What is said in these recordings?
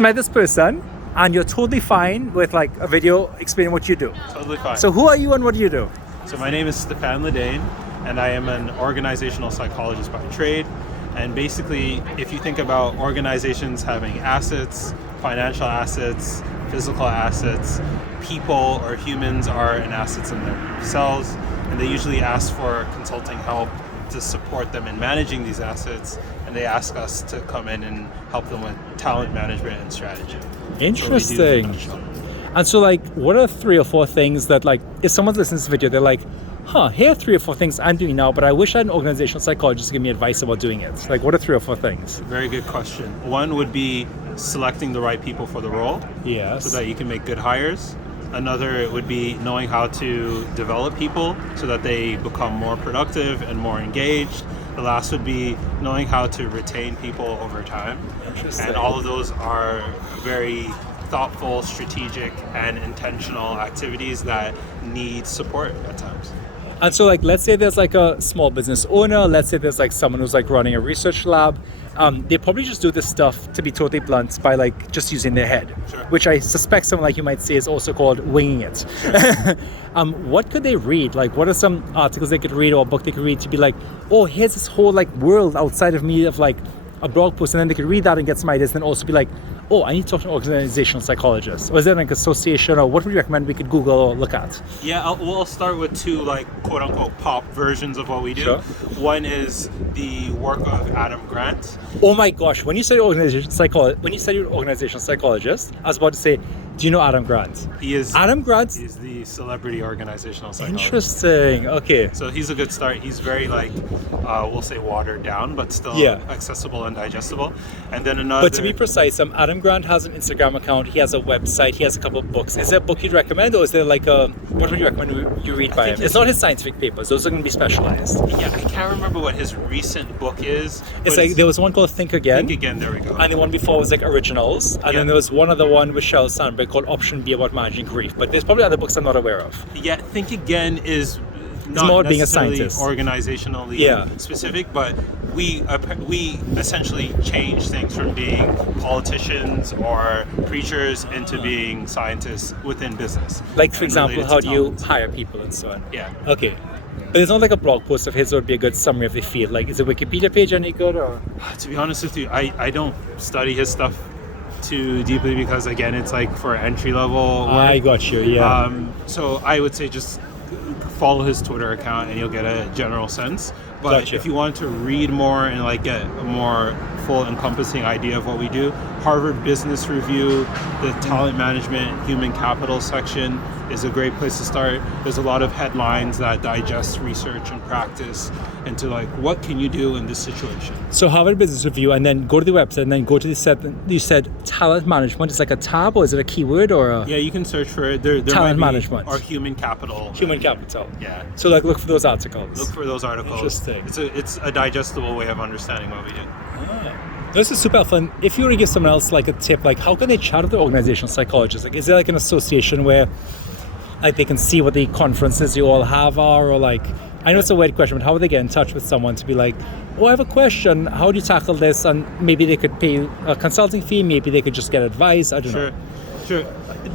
met this person and you're totally fine with like a video explaining what you do. Totally fine. So who are you and what do you do? So my name is Stefan Ledane, and I am an organizational psychologist by trade. And basically, if you think about organizations having assets, financial assets, physical assets, people or humans are an assets in themselves, and they usually ask for consulting help to support them in managing these assets, and they ask us to come in and help them with talent management and strategy. Interesting. And so like, what are 3 or 4 things that like, if someone's listening to this video, they're like, here are 3 or 4 things I'm doing now, but I wish I had an organizational psychologist to give me advice about doing it. Like, what are 3 or 4 things? Very good question. One would be selecting the right people for the role. Yes. So that you can make good hires. Another would be knowing how to develop people so that they become more productive and more engaged. The last would be knowing how to retain people over time. Interesting. And all of those are very thoughtful, strategic, and intentional activities that need support at times. And so like, let's say there's like a small business owner, let's say there's like someone who's like running a research lab. They probably just do this stuff, to be totally blunt, by like just using their head, Sure. which I suspect someone like you might say is also called winging it. Sure. What could they read? Like, what are some articles they could read or a book they could read to be like, oh, here's this whole like world outside of me of like a blog post, and then they could read that and get some ideas, and then also be like, oh, I need to talk to an organizational psychologist. Or is there like an association, or what would you recommend we could Google or look at? Yeah, we'll start with 2 like quote unquote pop versions of what we do. Sure. One is the work of Adam Grant. Oh my gosh, when you said you're organizational psychologist, I was about to say, do you know Adam Grant? He is Adam Grant? He's the celebrity organizational psychologist. Interesting. Okay. So he's a good start. He's very like, we'll say watered down, but still accessible and digestible. And then another. But to be precise, Adam Grant has an Instagram account. He has a website. He has a couple of books. Is there a book you'd recommend, or is there like what would you recommend you read by him? It's not his scientific papers. Those are going to be specialized. Yeah, I can't remember what his recent book is. It's like there was one called Think Again. Think Again. There we go. And the one before was like Originals. And then there was one other one with Sheryl Sandberg called Option B about managing grief. But there's probably other books I'm not aware of. Yeah, Think Again is not more being a necessarily scientist. organizationally specific, but we essentially change things from being politicians or preachers into being scientists within business. Like, for and example, related how to do you talent. hire people and so on? Yeah. Okay. But there's not like a blog post of his that would be a good summary of the field. Like, is a Wikipedia page any good, or? To be honest with you, I don't study his stuff too deeply because, again, it's like for entry level work. I got you, yeah. So I would say just follow his Twitter account and you'll get a general sense. But Gotcha. if you want to read more and like get a more full encompassing idea of what we do, Harvard Business Review, the talent management, human capital section is a great place to start. There's a lot of headlines that digest research and practice into like, what can you do in this situation? So Harvard Business Review, and then go to the website, and then go to the set. You said talent management is like a tab, or is it a keyword, or a Yeah, you can search for it. There Talent might be, management. or human capital. human capital? Yeah. So like, look for those articles. Look for those articles. Interesting. It's a digestible way of understanding what we do. This is super helpful. And if you were to give someone else like a tip, like how can they chat with the organizational psychologist? Like, is there like an association where like they can see what the conferences you all have are, or like, I know it's a weird question, but how would they get in touch with someone to be like, oh, I have a question, how do you tackle this? And maybe they could pay a consulting fee, maybe they could just get advice, I don't know. Sure.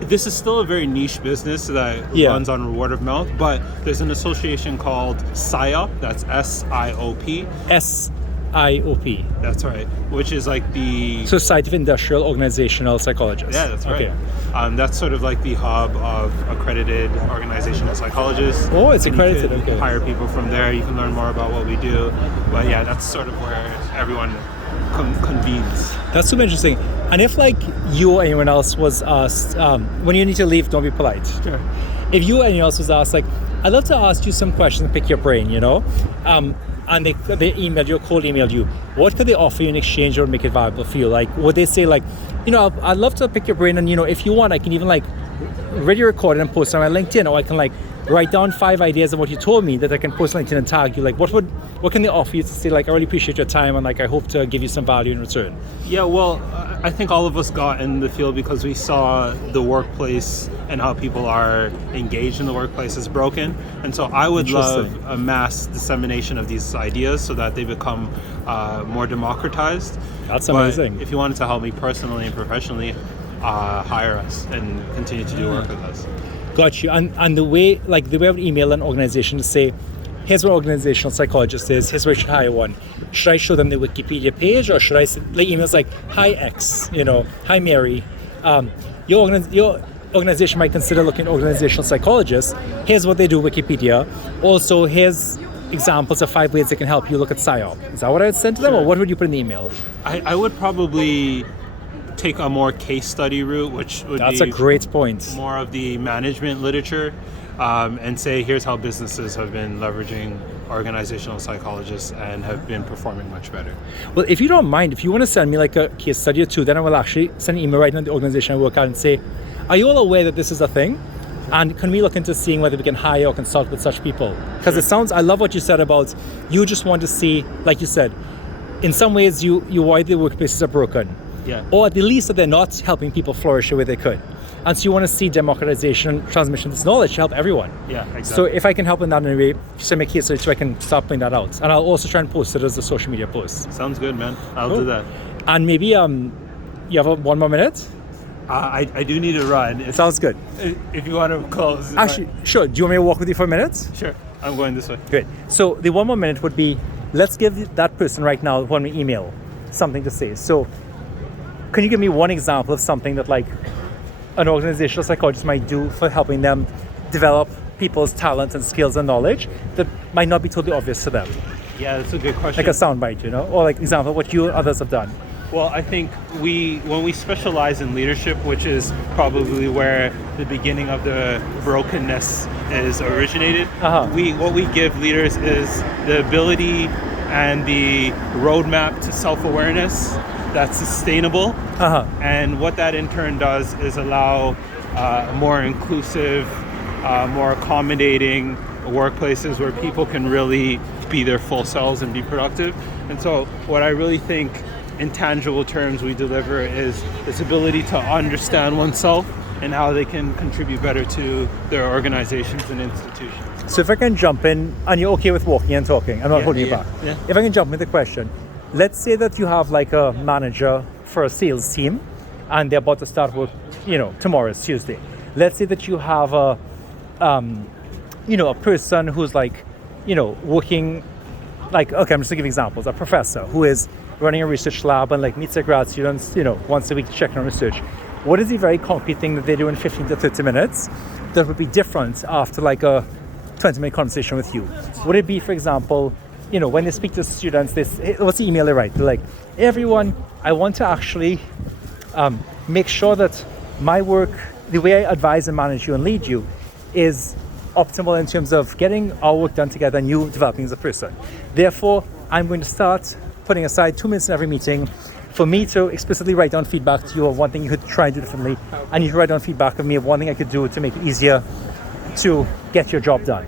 This is still a very niche business that runs on word of mouth, but there's an association called SIOP, that's SIOP. SIOP. That's right, which is like the Society of Industrial Organizational Psychologists. Yeah, that's right. Okay. That's sort of like the hub of accredited organizational psychologists. Oh, it's And accredited, you can okay. hire people from there. You can learn more about what we do. But yeah, that's sort of where everyone convenes. That's super interesting. And if like you or anyone else was asked, when you need to leave, don't be polite. Sure. If you or anyone else was asked, like, I'd love to ask you some questions and pick your brain, you know? And they emailed you or cold emailed you, what could they offer you in exchange or make it viable for you? Like, would they say like, you know, I'd love to pick your brain, and you know, if you want, I can even like video record it and post it on my LinkedIn, or I can like write down 5 ideas of what you told me that I can post on LinkedIn and tag you. Like, what can they offer you to say, like, I really appreciate your time and like I hope to give you some value in return? Yeah, well, I think all of us got in the field because we saw the workplace and how people are engaged in the workplace is broken. And so I would love a mass dissemination of these ideas so that they become more democratized. That's amazing. But if you wanted to help me personally and professionally, hire us and continue to do work with us. Got you. And the way I would email an organization to say, here's what organizational psychologist is, here's where you should hire one. Should I show them the Wikipedia page, or should I say, like, emails like, hi X, hi Mary, your organization might consider looking at organizational psychologists. Here's what they do, Wikipedia. Also, here's examples of 5 ways they can help you look at PSYOP. Is that what I would send to them, or what would you put in the email? I would probably take a more case study route, which would That's a great point. More of the management literature, and say, here's how businesses have been leveraging organizational psychologists and have been performing much better. Well, if you don't mind, if you want to send me like a case study or 2, then I will actually send an email right now to the organization I work at and say, are you all aware that this is a thing? And can we look into seeing whether we can hire or consult with such people? Because I love what you said about, you just want to see, like you said, in some ways you why the workplaces are broken. Yeah. Or at the least that they're not helping people flourish the way they could. And so you want to see democratization, transmission of this knowledge to help everyone. Yeah, exactly. So if I can help in that in any way, send me a case study so I can start putting that out. And I'll also try and post it as a social media post. Sounds good, man. I'll do that. And maybe you have 1 more minute? I do need to run. Sounds good. If you want to close. Actually, sure. Do you want me to walk with you for a minute? Sure. I'm going this way. Great. So the 1 more minute would be, let's give that person right now, when we email, something to say. So can you give me one example of something that like an organizational psychologist might do for helping them develop people's talents and skills and knowledge that might not be totally obvious to them? Yeah, that's a good question. Like a soundbite, or like example of what you and others have done. Well, I think when we specialize in leadership, which is probably where the beginning of the brokenness is originated, what we give leaders is the ability and the roadmap to self-awareness that's sustainable. And what that in turn does is allow more inclusive, more accommodating workplaces where people can really be their full selves and be productive. And so what I really think in tangible terms we deliver is this ability to understand oneself and how they can contribute better to their organizations and institutions. So if I can jump in, and you're okay with walking and talking, I'm not holding you back. Yeah. If I can jump in with a question, let's say that you have like a manager for a sales team and they're about to start work, tomorrow is Tuesday. Let's say that you have a person who's like, working, like, okay, I'm just gonna give examples, a professor who is running a research lab and like meets their grad students, once a week checking on research. What is the very concrete thing that they do in 15 to 30 minutes that would be different after like a 20-minute conversation with you? Would it be, for example, when they speak to students, what's the email they write? They're like, hey, everyone, I want to actually make sure that my work, the way I advise and manage you and lead you, is optimal in terms of getting our work done together and you developing as a person. Therefore, I'm going to start putting aside 2 minutes in every meeting for me to explicitly write down feedback to you of one thing you could try and do differently, and you can write down feedback of me of one thing I could do to make it easier to get your job done.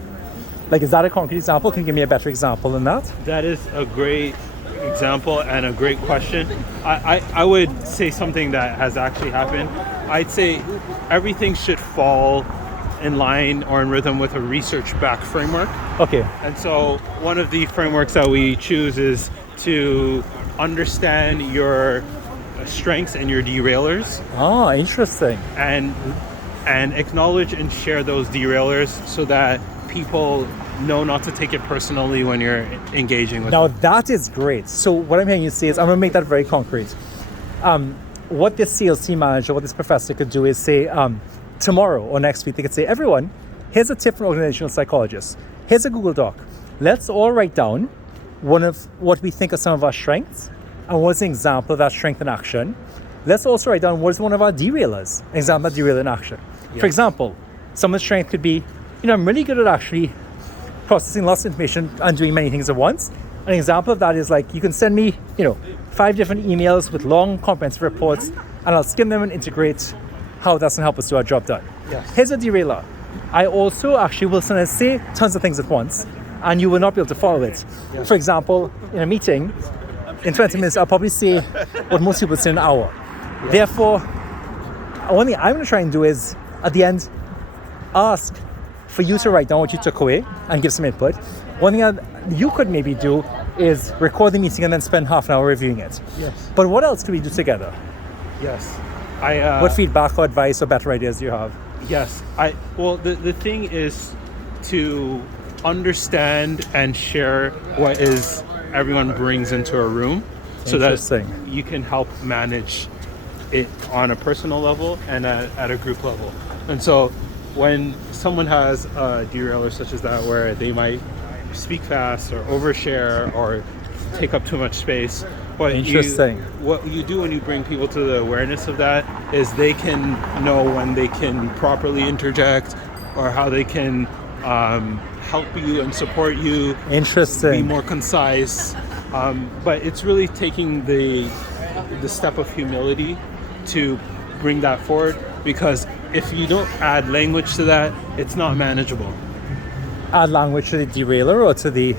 Like, is that a concrete example? Can you give me a better example than that? That is a great example and a great question. I would say something that has actually happened. I'd say everything should fall in line or in rhythm with a research-backed framework. Okay. And so one of the frameworks that we choose is to understand your strengths and your derailers. Ah, interesting. And acknowledge and share those derailers so that people know not to take it personally when you're engaging with them. Now that is great. So what I'm hearing you say is, I'm going to make that very concrete. What this sales team manager, what this professor could do is say, tomorrow or next week, they could say, everyone, here's a tip from organizational psychologists. Here's a Google Doc. Let's all write down one of what we think are some of our strengths and what's an example of that strength in action. Let's also write down what is one of our derailers, an example of derailer in action. Yeah. For example, someone's strength could be, I'm really good at actually processing lots of information and doing many things at once. An example of that is like, you can send me, 5 different emails with long comprehensive reports, and I'll skim them and integrate how that's going to help us do our job done. Yes. Here's a derailer. I also actually will sometimes say tons of things at once, and you will not be able to follow it. Yeah. For example, in a meeting, in 20 minutes, I'll probably say what most people say in an hour. Yeah. Therefore, one thing I'm going to try and do is, at the end, ask for you to write down what you took away and give some input. One thing you could maybe do is record the meeting and then spend half an hour reviewing it. Yes. But what else could we do together? Yes. What feedback or advice or better ideas do you have? Yes. Well, the thing is to understand and share what is everyone brings into a room, so that you can help manage it on a personal level and at a group level. And so when someone has a derailer such as that, where they might speak fast or overshare or take up too much space, what you do when you bring people to the awareness of that is they can know when they can properly interject or how they can help you and support you. Interesting. Be more concise. But it's really taking the step of humility to bring that forward, because if you don't add language to that, it's not manageable. Add language to the derailer or to the...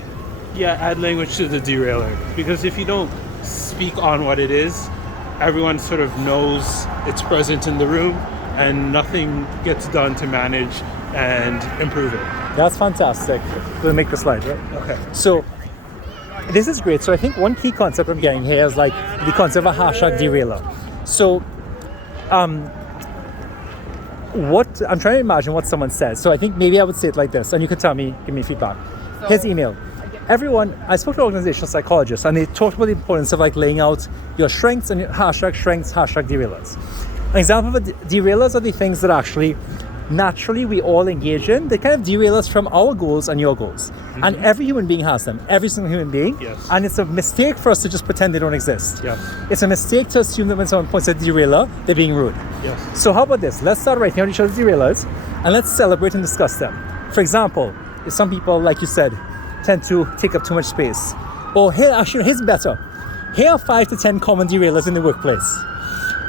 Yeah, add language to the derailer. Because if you don't speak on what it is, everyone sort of knows it's present in the room and nothing gets done to manage and improve it. That's fantastic. We'll make the slide, right? Okay. So this is great. So I think one key concept I'm getting here is like the concept of a hashtag derailer. So what I'm trying to imagine what someone says. So I think maybe I would say it like this, and you can tell me, give me feedback. Here's email. Everyone, I spoke to organizational psychologists, and they talked about the importance of like laying out your strengths and your hashtag strengths, hashtag derailers. An example of derailers are the things that actually naturally we all engage in. They kind of derail us from our goals and your goals. Mm-hmm. And every human being has them, every single human being. Yes. And it's a mistake for us to just pretend they don't exist. Yes. It's a mistake to assume that when someone points at derailer, they're being rude. Yes. So how about this? Let's start writing out each other's derailers and let's celebrate and discuss them. For example, if some people, like you said, tend to take up too much space. Or here, actually, here's better. Here are 5 to 10 common derailers in the workplace.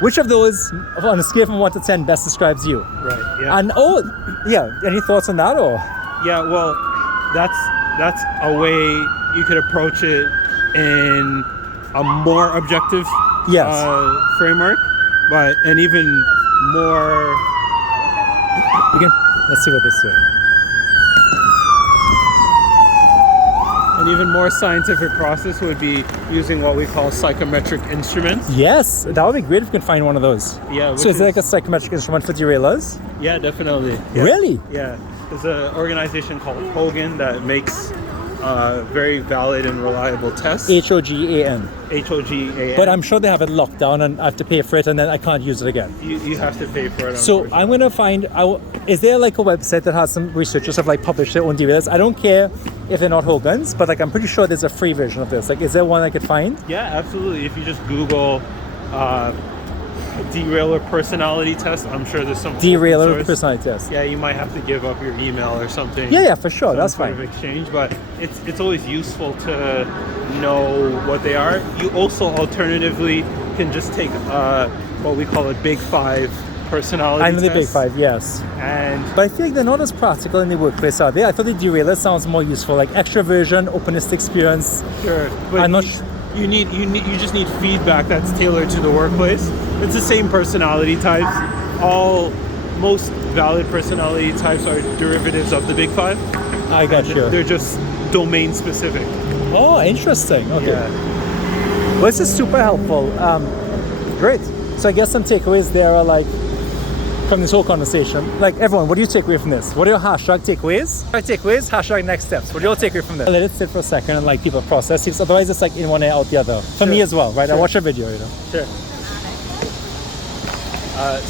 Which of those, on a scale from 1 to 10, best describes you? Right. Yeah. And any thoughts on that, or? Yeah. Well, that's a way you could approach it in a more objective framework, but an even more. Let's see what this is. An even more scientific process would be using what we call psychometric instruments. Yes, that would be great if we could find one of those. Yeah. So is there like a psychometric instrument for derailers? Yeah, definitely. Yeah. Really? Yeah. There's an organization called Hogan that makes very valid and reliable tests. HOGAN. HOGAN. But I'm sure they have it locked down and I have to pay for it and then I can't use it again. You have to pay for it. So I'm going to find, is there like a website that has some researchers have like published their own derailers? I don't care if they're not Hogan's, but like I'm pretty sure there's a free version of this. Like, is there one I could find? Yeah, absolutely. If you just Google derailer personality test, I'm sure there's some derailer personality test. Yeah, you might have to give up your email or something. Yeah, for sure. That's fine. Of exchange, but it's always useful to know what they are. You also alternatively can just take what we call a Big 5 personality I'm the test. Big 5, yes. But I feel like they're not as practical in the workplace, are they? I thought the derailer sounds more useful, like extroversion, openness to experience. Sure, but you just need feedback that's tailored to the workplace. It's the same personality types. Most valid personality types are derivatives of the Big 5. I got you. They're just domain specific. Oh, interesting. Okay. Yeah. Well, this is super helpful. Great. So I guess some takeaways there are like, from this whole conversation, like everyone, what do you take away from this? What are your hashtag takeaways? Takeaways, hashtag next steps. What do you all take away from this? Let it sit for a second and like people process it. Otherwise it's like in one ear out the other. For me as well, right? Sure. I watch a video, you know. Sure.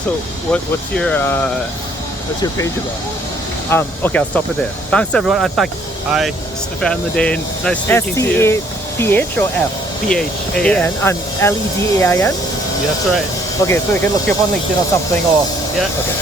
So what's your page about? Okay, I'll stop it there. Thanks everyone. And Hi, Stefan Ledain. Nice speaking to you. STAPH or F? PHAN. And LEDAIN? That's right. Okay, so you can look you up on LinkedIn or something, or... Yeah. Okay.